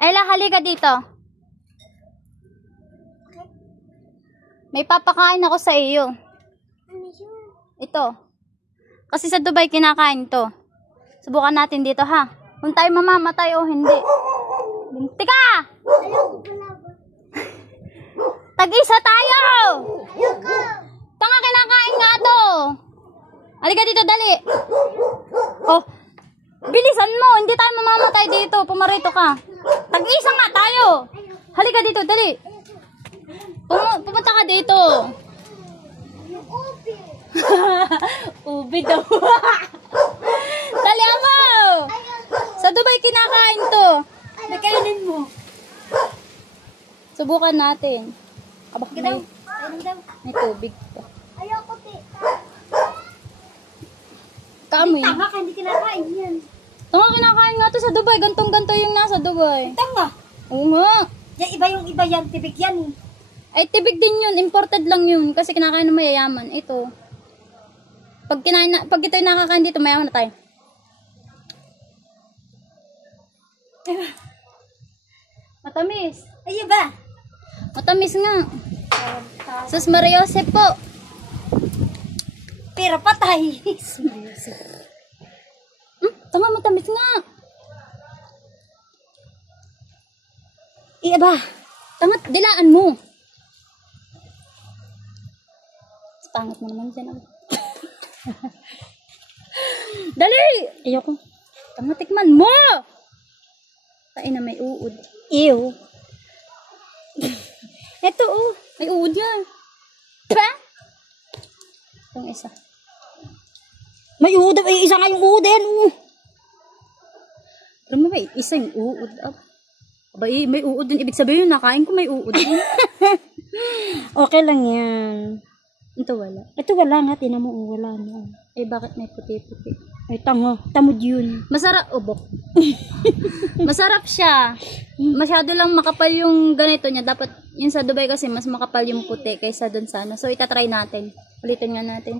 Ella, halika dito. May papakain ako sa iyo. Ito. Kasi sa Dubai kinakain to. Subukan natin dito ha. Kung tayo mamamatay o hindi. Binti ka! Tag-isa tayo! Tanga, kinakain nga to. Halika dito, dali. Oh, bilisan mo. Hindi tayo mamamatay dito. Pumarito ka. Tag-isa nga tayo. Halika dito, dali. Pumunta ka dito. Ubi daw. Dali mo. Sa Dubai kinakain to. Nakainin mo. Subukan natin. Aba, may tubig pa. Ayoko, te. Kaamoy. Tanga ka, hindi kinakain yan. Tanga, kinakain nga to sa Dubai. Gantong-ganto yung nasa Dubai. Tanga. Oo nga. Yan, iba yung iba yan. Tibig yan eh. Ay, tibig din yun. Imported lang yun. Kasi kinakain ng mayayaman. Ito. Pag ito'y nakakain dito, mayaman na tayo. Matamis. Ay, ba? Matamis nga. Sus Mariosep po. Pero patay. Tanga, matamis nga. Iya ba? Tanga, dilaan mo. Pangit mo naman dyan. Dali! Ayoko. Tanga, tikman mo! Tain na may uod. Ew. Eto oh, may uod yan. Pa? Itong isa. May uod. Ay, isa nga yung uod yan. Pero may isa yung uod. Aba, may uod din. Ibig sabihin, nakain ko may uod din. Okay lang yan. Ito wala. Ito wala nga. Tinan mo, wala nga. Eh, bakit may puti-puti? Ay, tanga. Tamod yun. Masarap, ubok. Masarap siya. Masyado lang makapal yung ganito niya. Dapat, yun sa Dubai kasi, mas makapal yung puti kaysa dun sa ano. So, itatry natin. Ulitin nga natin.